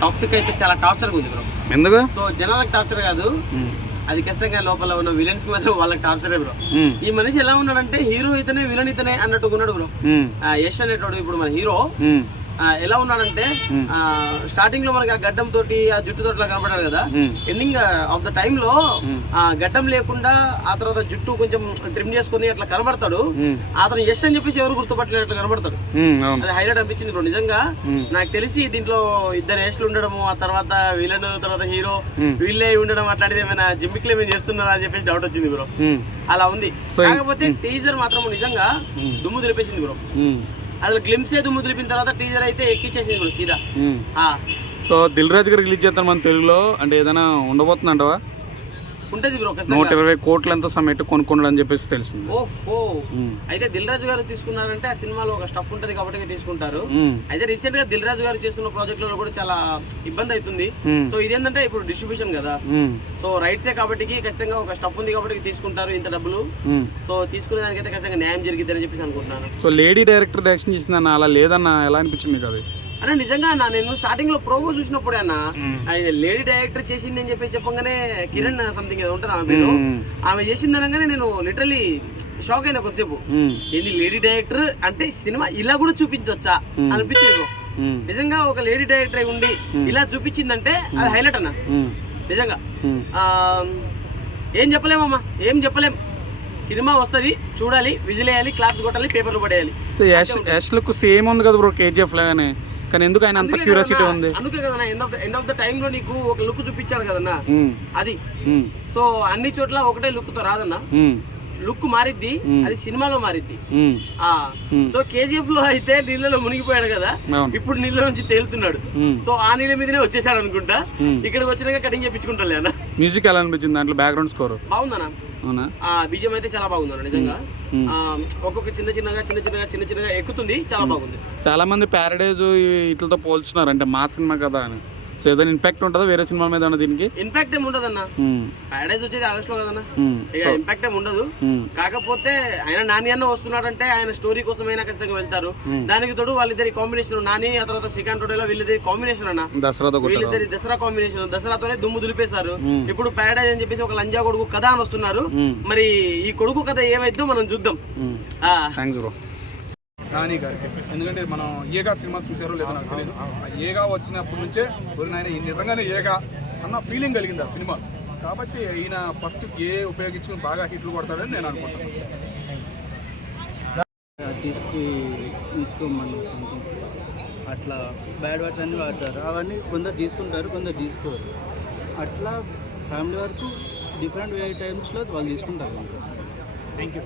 Toxic అయితే చాలా టార్చర్గా ఉంది బ్రో. ఎందుకు? సో జనాలకు టార్చర్ కాదు, అది ఖచ్చితంగా లోపల ఉన్న విలన్స్ కి మాత్రం వాళ్ళకి టార్చరే బ్రో. ఈ మనిషి ఎలా ఉన్నాడంటే హీరో ఇతనే విలన్ ఇతనే అన్నట్టుగా ఉన్నాడు బ్రో. యష్ అనేటోడు ఇప్పుడు మన హీరో ఎలా ఉన్నాడంటే స్టార్టింగ్ లో మనకి ఆ గడ్డం తోటి ఆ జుట్టు తోటి కనపడాడు కదా, ఎండింగ్ ఆఫ్ ద టైమ్ లో ఆ గడ్డం లేకుండా ఆ తర్వాత జుట్టు కొంచెం ట్రిమ్ చేసుకుని అట్లా కనబడతాడు. అతను యష్ అని చెప్పేసి ఎవరు గుర్తుపట్టలేనట్లు కనబడతాడు. అది హైలైట్ అనిపించింది బ్రో. నిజంగా నాకు తెలిసి దీంట్లో ఇద్దరు యష్లు ఉండడము, ఆ తర్వాత విలన్, తర్వాత హీరో వీళ్ళే ఉండడం అట్లాంటిది ఏమైనా జిమ్మిక్లు ఏమైనా చేస్తున్నారా అని చెప్పేసి డౌట్ వచ్చింది బ్రో. అలా ఉంది. కాకపోతే టీజర్ మాత్రం నిజంగా దుమ్ము దులిపేసింది బ్రో. అసలు గ్లిమ్సే దుమ్ము దులిపిన తర్వాత టీజర్ అయితే ఎక్కిచ్చేసింది బ్రో సీదా. సో దిల్ రాజు గారు రిలీజ్ చేస్తాను మన తెలుగులో అంటే ఏదైనా ఉండబోతుందంటవా? ఉంటది బ్రో. 120 కోట్ల ఎంత సమ్మెట్ కొనుక్కున్నాడు అని చెప్పేసి తెలిసింది. ఓహో, అయితే దిల్ రాజు గారు తీసుకున్నారంటే ఆ సినిమాలో ఒక స్టఫ్ ఉంటది కాబట్టి తీసుకుంటారు. అయితే రీసెంట్ గా దిల్ రాజు గారు చేస్తున్న ప్రాజెక్టులలో కూడా చాలా ఇబ్బంది అవుతుంది. సో ఇదేంటంటే ఇప్పుడు డిస్ట్రిబ్యూషన్ కదా, సో రైట్సే కాబట్టి ఖచ్చితంగా ఒక స్టఫ్ ఉంది కాబట్టి తీసుకుంటారు ఇంత డబ్బులు. సో తీసుకునే దానికైతే ఖచ్చితంగా న్యాయం జరిగిద్ది అని చెప్పేసి అనుకుంటున్నాను. సో లేడీ డైరెక్టర్ డైరెక్షన్ చేసిందన్న అలా లేదన్న ఎలా అనిపించింది మీకు? అది అన్న నిజంగా అన్న నేను స్టార్టింగ్ లో ప్రోమో చూసినప్పుడే అన్న అది లేడీ డైరెక్టర్ చేసింది అని చెప్పేసి చెప్పగానే కిరణ్ సంథింగ్ ఏదో ఉంటుంది ఆమె పేరు, ఆమె చేసింది అనగానే నేను లిటరలీ షాక్ అయినా కొద్దిసేపు. ఏంది లేడీ డైరెక్టర్ అంటే సినిమా ఇలా కూడా చూపించవచ్చా అనిపించేది. నిజంగా ఒక లేడీ డైరెక్టర్ అయి ఉండి ఇలా చూపించిందంటే అది హైలైట్ అన్న. నిజంగా ఏం చెప్పలేమమ్మా, ఏం చెప్పలేం. సినిమా వస్తుంది, చూడాలి, విజిల్ వేయాలి, క్లాప్స్ కొట్టాలి, పేపర్లు పడేయాలి. యష్ లుక్ సేమ్ ఉంది కదా బ్రో కేజీఎఫ్ లాగానే, కానీ ఎందుకు ఆయన అంత క్యూరియాసిటీ ఉంది? అందుకే కదన్నా ఎండ్ ఆఫ్ ద టైమ్ లో నీకు ఒక లుక్ చూపించాడు కదన్నా అది. సో అన్ని చోట్ల ఒకటే లుక్ తో రాదన్నా, లుక్ మారిద్ది, అది సినిమాలో మారిద్ది. సో కేజీఎఫ్ లో అయితే నీళ్ళలో మునిగిపోయాడు కదా, ఇప్పుడు నీళ్ళ నుంచి తేలుతున్నాడు. సో ఆ నీళ్ళ మీదనే వచ్చేసాడు అనుకుంటా. ఇక్కడికి వచ్చినాక కటింగ్ చేయించుకుంటాలే అన్న. మ్యూజిక్ ఎలా అనిపించింది? దాంట్లో బ్యాక్గ్రౌండ్ స్కోర్ బాగుందన్నా. బీజం అయితే చాలా బాగుందన్న నిజంగా. ఒక్కొక్క చిన్న చిన్నగా ఎక్కుతుంది, చాలా బాగుంది. చాలా మంది ప్యారడైజ్ ఇట్లతో పోల్చున్నారు అంటే మా సినిమా కదా అని. సో ఏదైనా ఇంపాక్ట్ ఉంటుందా వేరే సినిమా మీద? దీనికి ఇంపాక్ట్ ఏమి ఉండదు అన్న. ప్యారడైజ్ వచ్చేది ఆగస్ట్ లో కదన్నా, ఇక ఇంపాక్ట్ ఏమి ఉండదు. కాకపోతే ఆయన నాని అన్న వస్తున్నాడంటే ఆయన స్టోరీ కోసం అయినా ఖచ్చితంగా వెళ్తారు. దానికి తోడు వాళ్ళిద్దరి కాంబినేషన్, నాని ఆ తర్వాత శ్రీకాంత్ తోడేలా వీళ్ళిద్దరి కాంబినేషన్ అన్న, వీళ్ళిద్దరి దసరా కాంబినేషన్. దసరాతోనే దుమ్ము దులిపేశారు. ఇప్పుడు ప్యారడైజ్ అని చెప్పేసి ఒక లంజా కొడుకు కథ అని వస్తున్నారు. మరి ఈ కొడుకు కథ ఏమైద్దో మనం చూద్దాం. నాని గారికి ఎందుకంటే మనం ఏగా సినిమా చూసారో లేదో నాకు తెలియదు. ఏగా వచ్చినప్పటి నుంచే ఆయన నిజంగానే ఏగా అన్న ఫీలింగ్ కలిగింది ఆ సినిమా. కాబట్టి ఈయన ఫస్ట్ ఏ ఉపయోగించుకుని బాగా హిట్లు కొడతాడని నేను అనుకుంటాను. తీసుకోమని అట్లా బ్యాడ్ వర్డ్స్ అన్నీ వాడతారు, అవన్నీ కొందరు తీసుకుంటారు, కొందరు తీసుకోరు. అట్లా ఫ్యామిలీ వరకు డిఫరెంట్ టైమ్స్లో వాళ్ళు తీసుకుంటారు. Thank you.